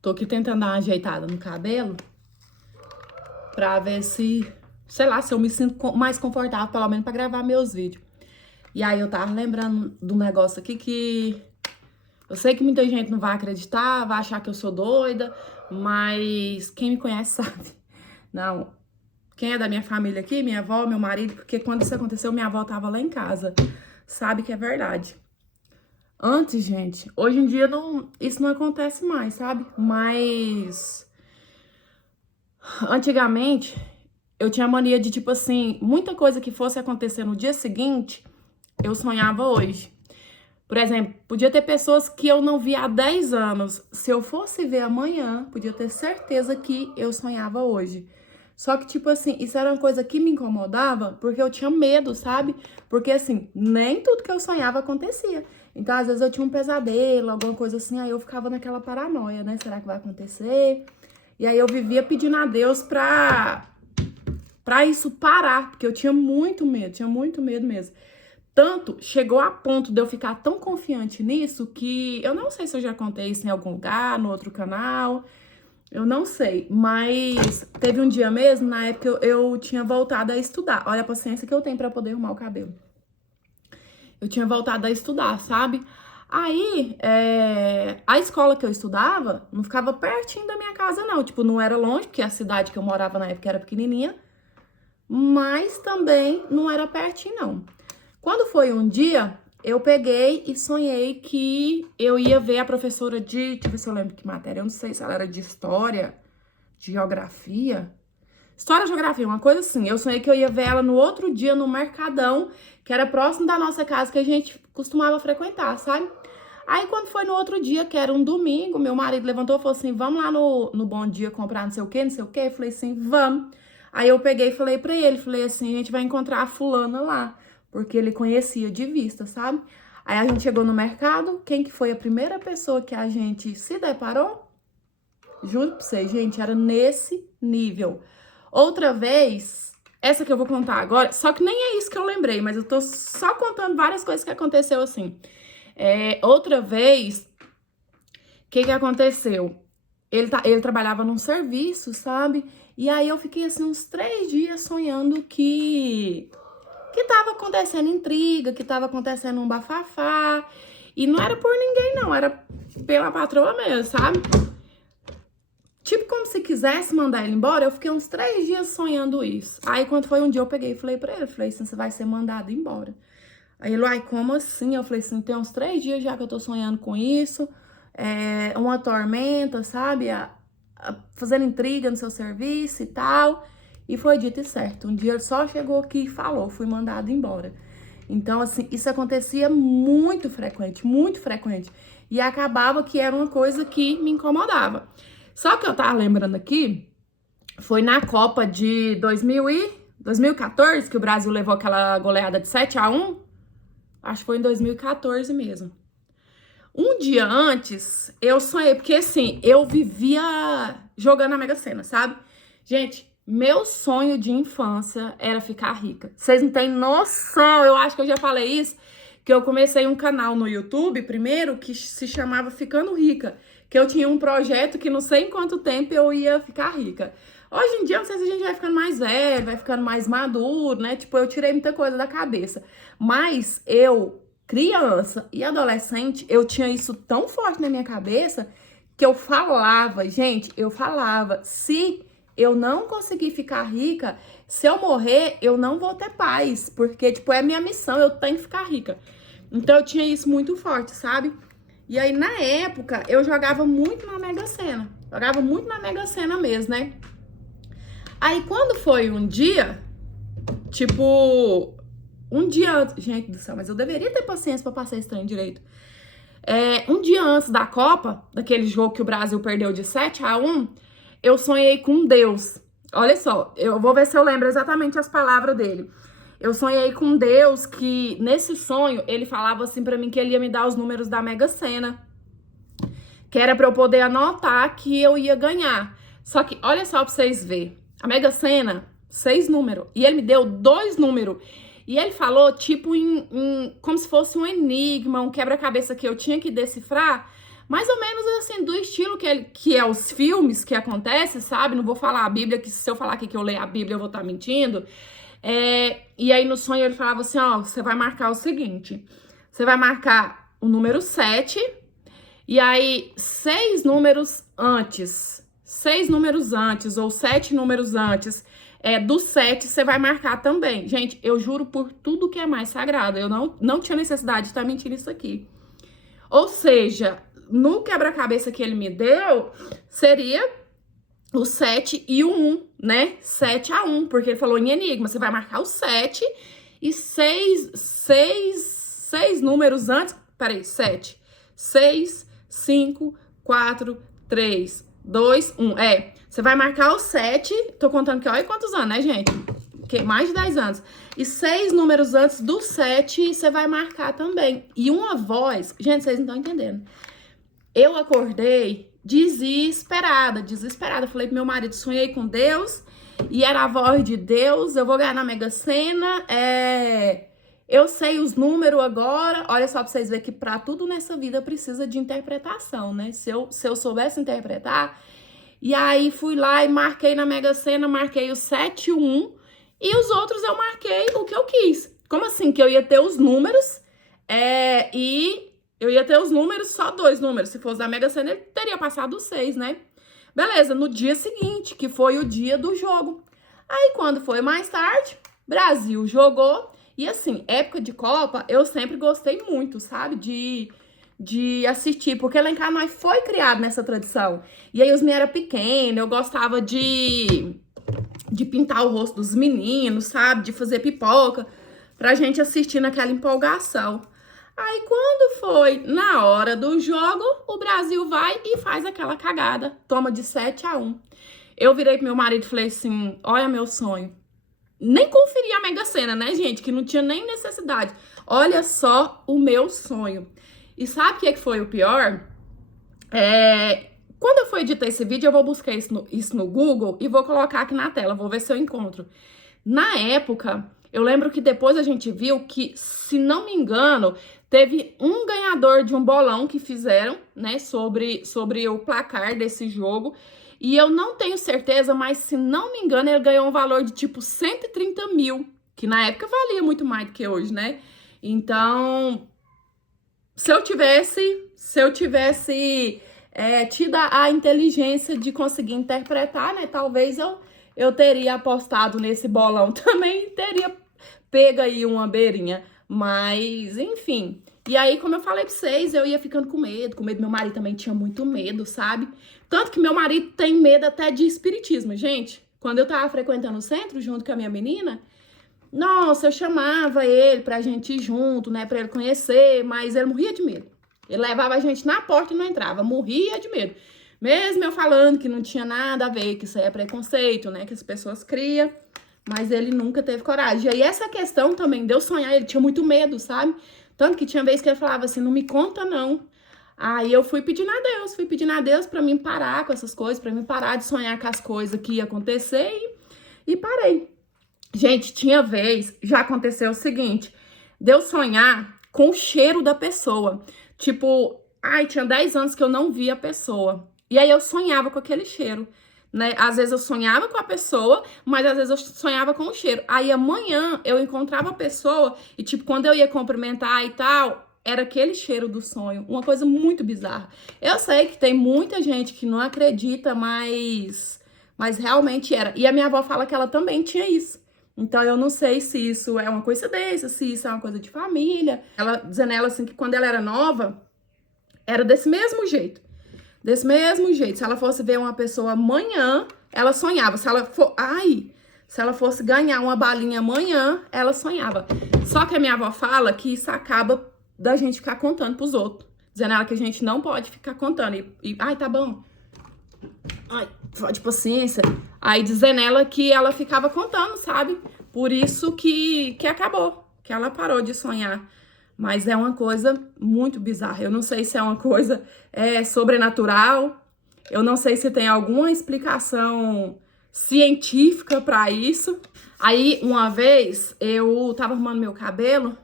Tô aqui tentando dar uma ajeitada no cabelo pra ver se, sei lá, se eu me sinto mais confortável, pelo menos pra gravar meus vídeos. E aí eu tava lembrando do negócio aqui que eu sei que muita gente não vai acreditar, vai achar que eu sou doida, mas quem me conhece sabe. Não, quem é da minha família aqui, minha avó, meu marido, porque quando isso aconteceu, minha avó tava lá em casa, sabe que é verdade. Antes, gente, hoje em dia não, isso não acontece mais, sabe? Mas antigamente eu tinha mania de, tipo assim, muita coisa que fosse acontecer no dia seguinte, eu sonhava hoje. Por exemplo, podia ter pessoas que eu não via há 10 anos. Se eu fosse ver amanhã, podia ter certeza que eu sonhava hoje. Só que, tipo assim, isso era uma coisa que me incomodava porque eu tinha medo, sabe? Porque, assim, nem tudo que eu sonhava acontecia. Então, às vezes eu tinha um pesadelo, alguma coisa assim, aí eu ficava naquela paranoia, né? Será que vai acontecer? E aí eu vivia pedindo a Deus pra isso parar, porque eu tinha muito medo mesmo. Tanto, chegou a ponto de eu ficar tão confiante nisso que eu não sei se eu já contei isso em algum lugar, no outro canal, eu não sei. Mas teve um dia mesmo, na época eu tinha voltado a estudar. Olha a paciência que eu tenho pra poder arrumar o cabelo. Eu tinha voltado a estudar, sabe? Aí, a escola que eu estudava não ficava pertinho da minha casa, não. Tipo, não era longe, porque a cidade que eu morava na época era pequenininha. Mas também não era pertinho, não. Quando foi um dia, eu peguei e sonhei que eu ia ver a professora de... Deixa eu ver se eu lembro que matéria. Eu não sei se ela era de história, de geografia. História, geografia, uma coisa assim. Eu sonhei que eu ia ver ela no outro dia no Mercadão, que era próximo da nossa casa, que a gente costumava frequentar, sabe? Aí, quando foi no outro dia, que era um domingo, meu marido levantou e falou assim, vamos lá no Bom Dia comprar não sei o quê, não sei o quê. Eu falei assim, vamos. Aí eu peguei e falei pra ele, falei assim, a gente vai encontrar a fulana lá, porque ele conhecia de vista, sabe? Aí a gente chegou no mercado, quem que foi a primeira pessoa que a gente se deparou? Juro pra vocês, gente, era nesse nível. Outra vez, essa que eu vou contar agora, só que nem é isso que eu lembrei, mas eu tô só contando várias coisas que aconteceu assim. Outra vez, o que que aconteceu? Ele trabalhava num serviço, sabe? E aí eu fiquei assim uns 3 dias sonhando que tava acontecendo intriga, que tava acontecendo um bafafá. E não era por ninguém, não, era pela patroa mesmo, sabe? Tipo como se quisesse mandar ele embora, eu fiquei uns 3 dias sonhando isso. Aí quando foi um dia eu peguei e falei pra ele, falei assim, você vai ser mandado embora. Aí ele, ai, como assim? Eu falei assim, tem uns 3 dias já que eu tô sonhando com isso, uma tormenta, sabe? Fazendo intriga no seu serviço e tal. E foi dito e certo. Um dia ele só chegou aqui e falou, fui mandado embora. Então, assim, isso acontecia muito frequente, muito frequente. E acabava que era uma coisa que me incomodava. Só que eu tava lembrando aqui, foi na Copa de 2014 que o Brasil levou aquela goleada de 7-1. Acho que foi em 2014 mesmo. Um dia antes, eu sonhei, porque assim, eu vivia jogando a Mega Sena, sabe? Gente, meu sonho de infância era ficar rica. Vocês não têm noção, eu acho que eu já falei isso, que eu comecei um canal no YouTube primeiro que se chamava Ficando Rica, que eu tinha um projeto que não sei em quanto tempo eu ia ficar rica. Hoje em dia, não sei se a gente vai ficando mais velho, vai ficando mais maduro, né? Tipo, eu tirei muita coisa da cabeça. Mas eu, criança e adolescente, eu tinha isso tão forte na minha cabeça que eu falava, gente, eu falava, se eu não conseguir ficar rica, se eu morrer, eu não vou ter paz, porque, tipo, é minha missão, eu tenho que ficar rica. Então, eu tinha isso muito forte, sabe? E aí, na época, eu jogava muito na Mega Sena. Jogava muito na Mega Sena mesmo, né? Aí, quando foi um dia, tipo, um dia antes... Gente do céu, mas eu deveria ter paciência pra passar esse trem direito. Um dia antes da Copa, daquele jogo que o Brasil perdeu de 7-1, eu sonhei com Deus. Olha só, eu vou ver se eu lembro exatamente as palavras dele. Eu sonhei com Deus que, nesse sonho, ele falava assim pra mim que ele ia me dar os números da Mega Sena. Que era pra eu poder anotar que eu ia ganhar. Só que, olha só pra vocês verem. A Mega Sena, 6 números. E ele me deu 2 números. E ele falou, tipo, como se fosse um enigma, um quebra-cabeça que eu tinha que decifrar mais ou menos assim, do estilo que é os filmes que acontece, sabe? Não vou falar a Bíblia, que se eu falar aqui que eu leio a Bíblia, eu vou estar mentindo. E aí no sonho ele falava assim, ó, você vai marcar o seguinte, você vai marcar o número 7, e aí 6 números antes, ou 7 números antes, do 7 você vai marcar também. Gente, eu juro por tudo que é mais sagrado, eu não tinha necessidade de estar mentindo isso aqui. Ou seja, no quebra-cabeça que ele me deu, seria o 7 e o 1, né? 7 a 1, porque ele falou em enigma, você vai marcar o 7 e 6 números antes. Peraí, 7, 6, 5, 4, 3, 2, 1. Você vai marcar o 7, tô contando que olha quantos anos, né, gente? Mais de 10 anos. E 6 números antes do 7, você vai marcar também. E uma voz, gente, vocês não estão entendendo. Eu acordei desesperada. Falei pro meu marido, sonhei com Deus, e era a voz de Deus, eu vou ganhar na Mega Sena, eu sei os números agora. Olha só pra vocês verem que pra tudo nessa vida precisa de interpretação, né? Se eu soubesse interpretar. E aí fui lá e marquei na Mega Sena, marquei o 7 e o 1, e os outros eu marquei o que eu quis. Como assim? Que eu ia ter os números, e eu ia ter os números, só 2 números. Se fosse da Mega Sena, ele teria passado os 6, né? Beleza, no dia seguinte, que foi o dia do jogo. Aí, quando foi mais tarde, Brasil jogou. E assim, época de Copa, eu sempre gostei muito, sabe? De assistir, porque lá em casa nós foi criado nessa tradição. E aí os meninos eram pequenos, eu gostava de pintar o rosto dos meninos, sabe? De fazer pipoca, pra gente assistir naquela empolgação. Aí quando foi na hora do jogo, o Brasil vai e faz aquela cagada, toma de 7 a 1. Eu virei pro meu marido e falei assim, olha meu sonho. Nem conferi a Mega Sena, né, gente? Que não tinha nem necessidade. Olha só o meu sonho. E sabe o que foi o pior? Quando eu for editar esse vídeo, eu vou buscar isso no Google e vou colocar aqui na tela, vou ver se eu encontro. Na época, eu lembro que depois a gente viu que, se não me engano, teve um ganhador de um bolão que fizeram, né, sobre o placar desse jogo. E eu não tenho certeza, mas se não me engano, ele ganhou um valor de tipo 130 mil, que na época valia muito mais do que hoje, né? Então, se eu tivesse tido a inteligência de conseguir interpretar, né? Talvez eu teria apostado nesse bolão também, teria pego aí uma beirinha. Mas, enfim. E aí, como eu falei pra vocês, eu ia ficando com medo. Meu marido também tinha muito medo, sabe? Tanto que meu marido tem medo até de espiritismo, gente. Quando eu tava frequentando o centro, junto com a minha menina, nossa, eu chamava ele pra gente ir junto, né? Pra ele conhecer, mas ele morria de medo. Ele levava a gente na porta e não entrava, morria de medo. Mesmo eu falando que não tinha nada a ver, que isso aí é preconceito, né? Que as pessoas criam, mas ele nunca teve coragem. E aí essa questão também de eu sonhar, ele tinha muito medo, sabe? Tanto que tinha vez que ele falava assim, não me conta não. Aí eu fui pedindo a Deus pra mim parar com essas coisas, pra mim parar de sonhar com as coisas que ia acontecer e parei. Gente, tinha vez, já aconteceu o seguinte, de eu sonhar com o cheiro da pessoa. Tipo, tinha 10 anos que eu não via a pessoa. E aí eu sonhava com aquele cheiro, né? Às vezes eu sonhava com a pessoa, mas às vezes eu sonhava com o cheiro. Aí amanhã eu encontrava a pessoa e, tipo, quando eu ia cumprimentar e tal, era aquele cheiro do sonho. Uma coisa muito bizarra. Eu sei que tem muita gente que não acredita, mas realmente era. E a minha avó fala que ela também tinha isso. Então, eu não sei se isso é uma coincidência, se isso é uma coisa de família. Dizendo ela assim que quando ela era nova, era desse mesmo jeito. Desse mesmo jeito. Se ela fosse ver uma pessoa amanhã, ela sonhava. Se ela fosse ganhar uma balinha amanhã, ela sonhava. Só que a minha avó fala que isso acaba da gente ficar contando pros outros. Dizendo ela que a gente não pode ficar contando. Tá bom. De paciência. Aí dizendo ela que ela ficava contando, sabe? Por isso que acabou, que ela parou de sonhar. Mas é uma coisa muito bizarra. Eu não sei se é uma coisa sobrenatural. Eu não sei se tem alguma explicação científica pra isso. Aí, uma vez, eu tava arrumando meu cabelo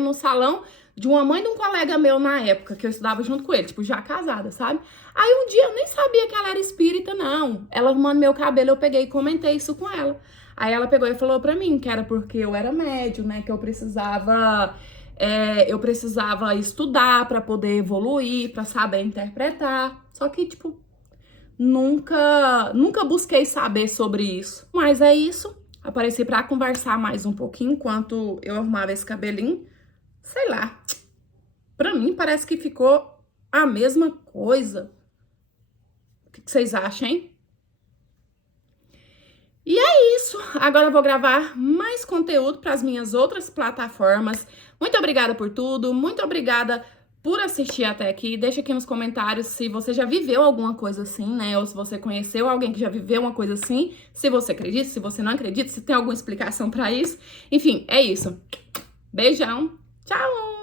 no salão de uma mãe de um colega meu na época, que eu estudava junto com ele, tipo, já casada, sabe? Aí um dia eu nem sabia que ela era espírita, não. Ela arrumando meu cabelo, eu peguei e comentei isso com ela. Aí ela pegou e falou pra mim que era porque eu era médium, né? Que eu precisava estudar pra poder evoluir, pra saber interpretar. Só que, tipo, nunca busquei saber sobre isso. Mas é isso. Apareci pra conversar mais um pouquinho enquanto eu arrumava esse cabelinho. Sei lá. Pra mim parece que ficou a mesma coisa. O que vocês acham, hein? E é isso. Agora eu vou gravar mais conteúdo para as minhas outras plataformas. Muito obrigada por tudo. Muito obrigada por assistir até aqui. Deixa aqui nos comentários se você já viveu alguma coisa assim, né? Ou se você conheceu alguém que já viveu uma coisa assim. Se você acredita, se você não acredita, se tem alguma explicação para isso. Enfim, é isso. Beijão. Tchau!